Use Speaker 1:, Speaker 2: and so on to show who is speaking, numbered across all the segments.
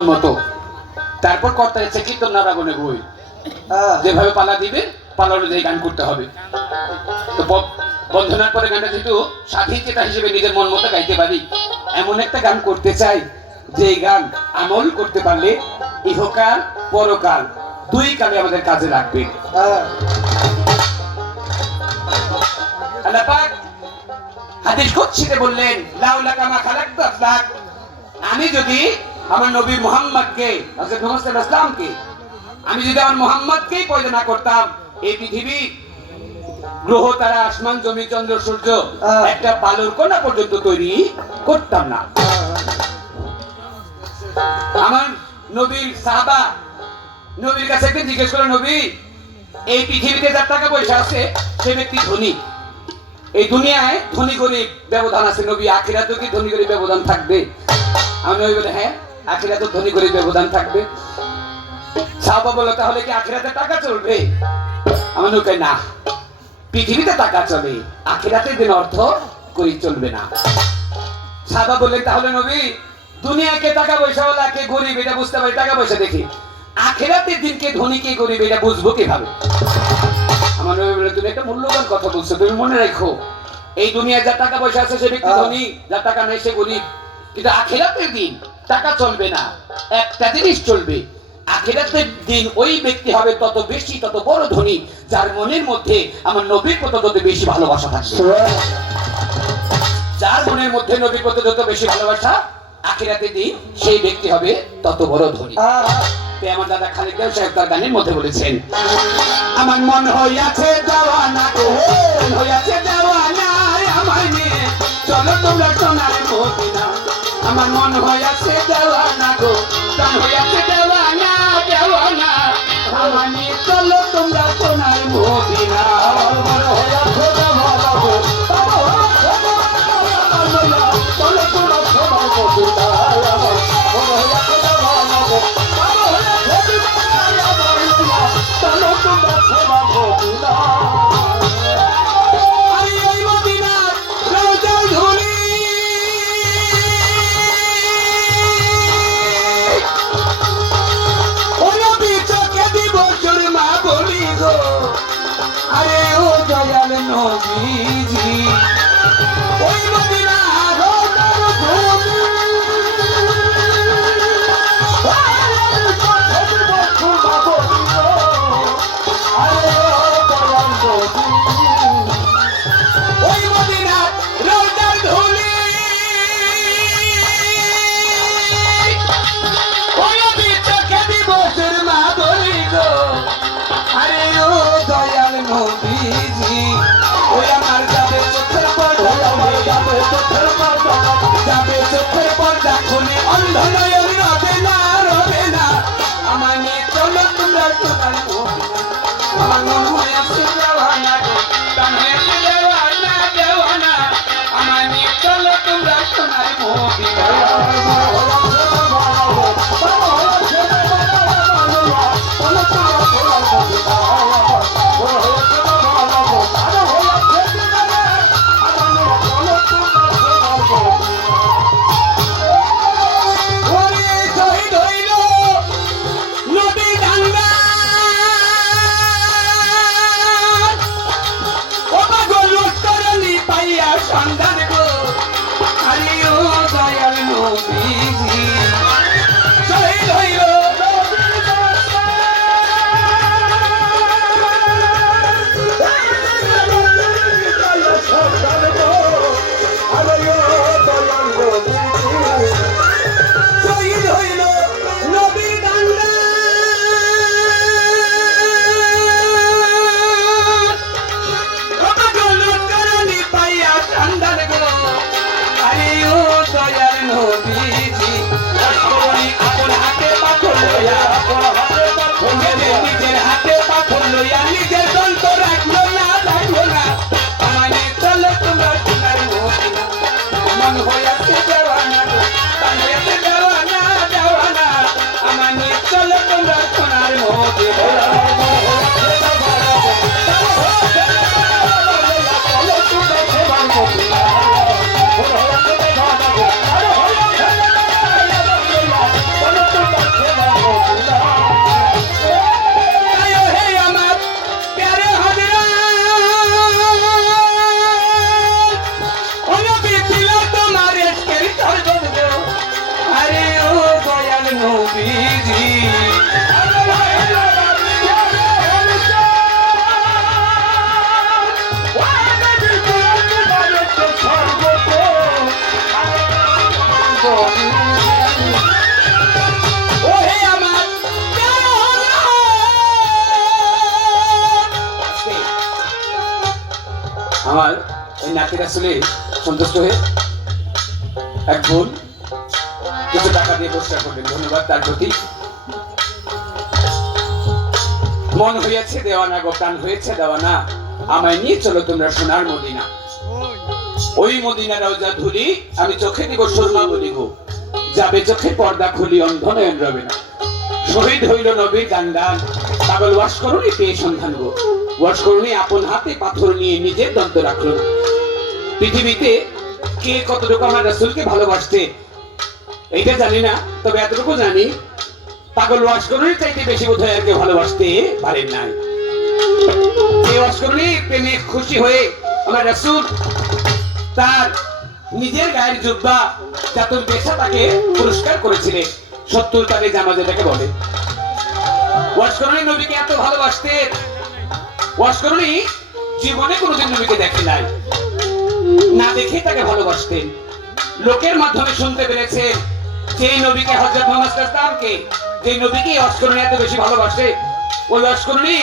Speaker 1: মতো। তারপর কর্তা এসে কীর্তন নারাগণে বই।
Speaker 2: হ্যাঁ।
Speaker 1: যেভাবে পালা দিবে পালা অনুযায়ী গান করতে হবে। তো বন্ধনার পরে গানটা যেহেতু স্বাধীনতা হিসেবে নিজের মন মতো গাইতে পারি এমন একটা গান করতে চাই যে গান আমল করতে পারলে ইহকাল পরকাল দুই কালে আমাদের কাজে লাগবে।
Speaker 2: হ্যাঁ।
Speaker 1: আল্লাহ পাক হাদিস কুদসিতে বললেন লাউলা কামা খালাকতু আফলাক। আমি যদি আমার নবী মুহাম্মদকে হযরত মুহাম্মদ ইসলামকে আমি যদি আমার মুহাম্মদকেই পয়দা না করতাম এই পৃথিবী গ্রহ তারা আসমান জমি চন্দ্র সূর্য একটা বালুর কণা পর্যন্ত তৈরি করতাম না। আমার নবীর সাহাবা নবীর কাছে একদিন জিজ্ঞেস করল নবী এই পৃথিবীতে যার টাকা পয়সা আছে সে ব্যক্তি ধনী? এই দুনিয়ায় ধনী গরিব ব্যবধান আছে নবী আখিরাতেও কি ধনী গরিব ব্যবধান থাকবে? আমি বলে হ্যাঁ। আখিরাতেও ধনী গরিব ব্যবধান থাকবে। সাহাবা বলল তাহলে কি আখিরাতে টাকা চলবে? আমার নৌকায় না। পৃথিবীতে টাকা চলে আখিরাতের দিন অর্থ করি চলবে না। সাহাবা বললেন তাহলে নবী দুনিয়াকে টাকা পয়সা ওলা কে গরিব এটা বুঝতে পারি টাকা পয়সা দেখি। আখেরাতের দিনকে ধনী কে গরিব এটা বুঝব কীভাবে? আমার নবী বললেন তুমি একটা মূল্যবান কথা বলছো তুমি মনে রাখো। এই দুনিয়ায় যার টাকা পয়সা আছে সে ব্যক্তি
Speaker 2: হ্যাঁ।
Speaker 1: ধনী যার টাকা নেই সে গরিব। কিন্তু আখেরাতের দিন টাকা চলবে না একটা জিনিস চলবে। আখেরাতের দিন ওই ব্যক্তি হবে তত বেশি তত বড় ধনী যার মনের মধ্যে আমার নবীর প্রতি তত বেশি ভালোবাসা থাকবে। যার মনের মধ্যে নবীর প্রতি যত বেশি ভালোবাসা আখিরাতে দিন সেই ব্যক্তি হবে তত বড় ধনী। আমার দাদা খালিদ দেও সাহেব তার গানের মধ্যে বলেছেন আমার মন হইয়াছে দেওয়ানা হইয়াছে দেওয়ানা আমার নিয়ে চলো তোমরা সোনার মদিনা। আমার মন হইয়াছে দেওয়ানা গো, প্রাণ হইয়াছে দেওয়ানা দেওয়ানা। আমার নিয়ে চলো তোমরা সোনার মদিনা তোমরা আমার এই নাতির আসলে সন্তুষ্ট হয়ে এক বোন কিছু টাকা দিয়ে পুরস্কার করবেন ধন্যবাদ তার প্রতি। মন হয়েছে দেওয়ানা, গো প্রাণ হয়েছে দেওয়ানা। আমায় নিয়ে চলো তোমরা সোনার মদিনা। ওই মদিনা রওজা ধুলি আমি চোখে দিব, সুরমা বলিব। যাবে চোখে পর্দা খুলি অন্ধ নয়ন রবে না। শহীদ হইল নবীর গান্ডান পাগল ওয়াশ করুনি পেয়ে সন্ধান গো। ওয়াশ করুনি আপন হাতে পাথর নিয়ে নিজের দন্ত রাখল। না পৃথিবীতে কে কতটুকু আমার রাসূলকে ভালোবাসতে, এইটা জানি না, তবে এতটুকু জানি, পাগল ওয়াশ করুনি চাইতে বেশি বোধ হয় আর কেউ ভালোবাসতে পারেন নাই। এই ওয়াশ করুনি প্রেমে খুশি হয়ে আমার রাসূল তার নিজের গায়ের জুব্বা জাতুর পেশা তাকে পুরস্কার করেছিলেন। সত্তর তারে জামা যেটাকে বলে। ওয়াসকরণী নবীকে এত ভালোবাসতেন ওয়াসকরণী জীবনে কোনোদিন নবীকে দেখে নাই। না দেখে তাকে ভালোবাসতেন লোকের মাধ্যমে শুনতে পেরেছেন যে নবীকে হজরত মোহাম্মদ ইসলামকে যে নবীকে অস্করণী এত বেশি ভালোবাসে। ওই অস্করণী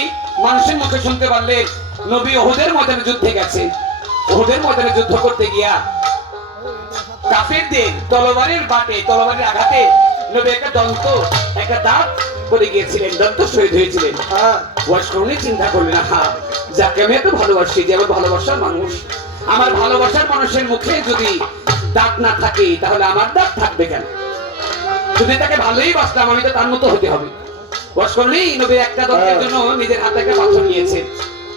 Speaker 1: মানুষের মুখে শুনতে পারলেন নবী ওহুদের ময়দানে যুদ্ধে গেছে। ওহুদের ময়দানে যুদ্ধ করতে গিয়া কাফেরদের তলবারের বাটে তলবারের আঘাতে নবী একটা দন্ত, একটা দাঁত করে গিয়েছিলেন, দন্ত শহীদ হয়েছিলেন। ওয়াসকরণী চিন্তা করলেন হা যাকে আমি এত ভালোবাসি যে আমার ভালোবাসার মানুষ আমার ভালোবাসার মানুষের মুখে যদি দাঁত না থাকে তাহলে আমার দাঁত থাকবে কেন? যদি তাকে ভালোই বাসতাম আমি তো তার মতো হতে হবে। বস করলি নবীর একটা দন্তের জন্য নিজের হাতে একটা পাথর নিয়েছে।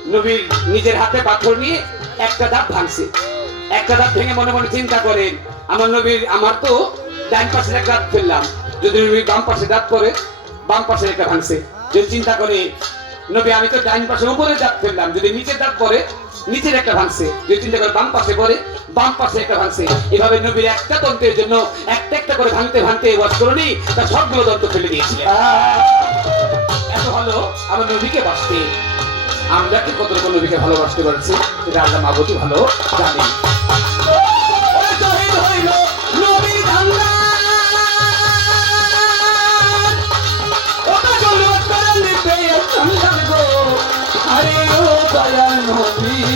Speaker 1: নবীর নিজের হাতে পাথর নিয়ে একটা দাঁত ভাঙছে। একটা দাঁত ভেঙে মনে মনে চিন্তা করেন আমার নবীর আমার তো ডান পাশের একটা দাঁত ফেললাম। যদি নবীর বাম পাশে দাঁত পরে বাম পাশে একটা ভাঙছে। যদি চিন্তা করে নবী আমি তো ডাইন পাশে উপরে দাঁত ফেললাম। যদি নিচের দাঁত পরে নিচের একটা ভাঙছে। যদি চিন্তা করে বাম পাশে পরে বাম পাশে একটা ভাঙছে। এভাবে নবীর একটা দন্তের জন্য একটা একটা করে ভাঙতে ভাঙতে বস করনি তার সবগুলো দন্ত ফেলে দিয়েছিলেন। এত ভালো আমার নবীকে বাঁচতে। আমরা কি কত রকম নবীকে ভালোবাসতে পারছি এটা আল্লাহ মাবতী ভালো জানেন।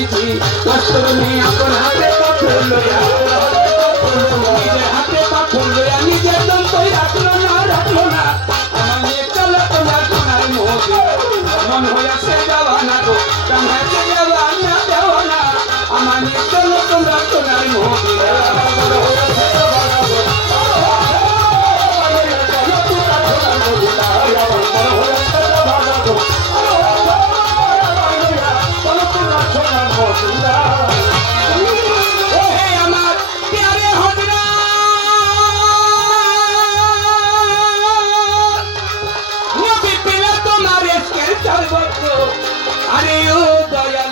Speaker 1: নবীজি, দর্শনী আপনাদের হাতে পাথর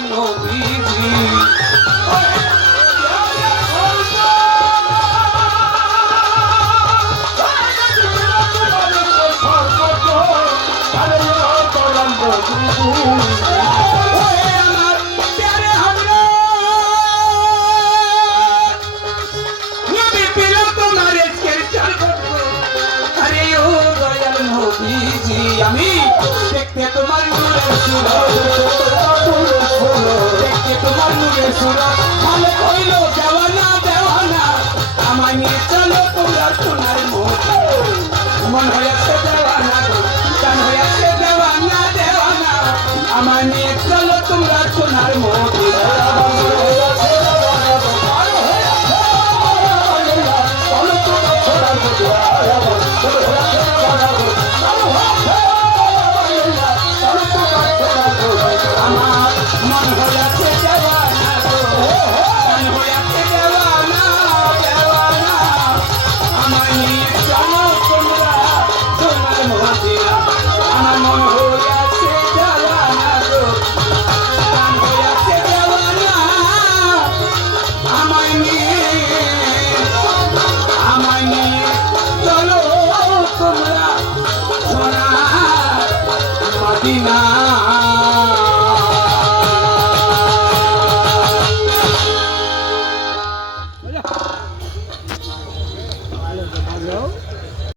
Speaker 1: নবীজি আমি দেখতে তোমার তোমার মুখে সুরত ভালো কইলো দেওয়ানা দেওয়ানা। আমায় নিয়ে চলো তোমরা সোনার মুখ। মন হয়েছে দেওয়ানা গো, প্রাণ হয়েছে দেওয়ানা দেওয়ানা। আমায় নিয়ে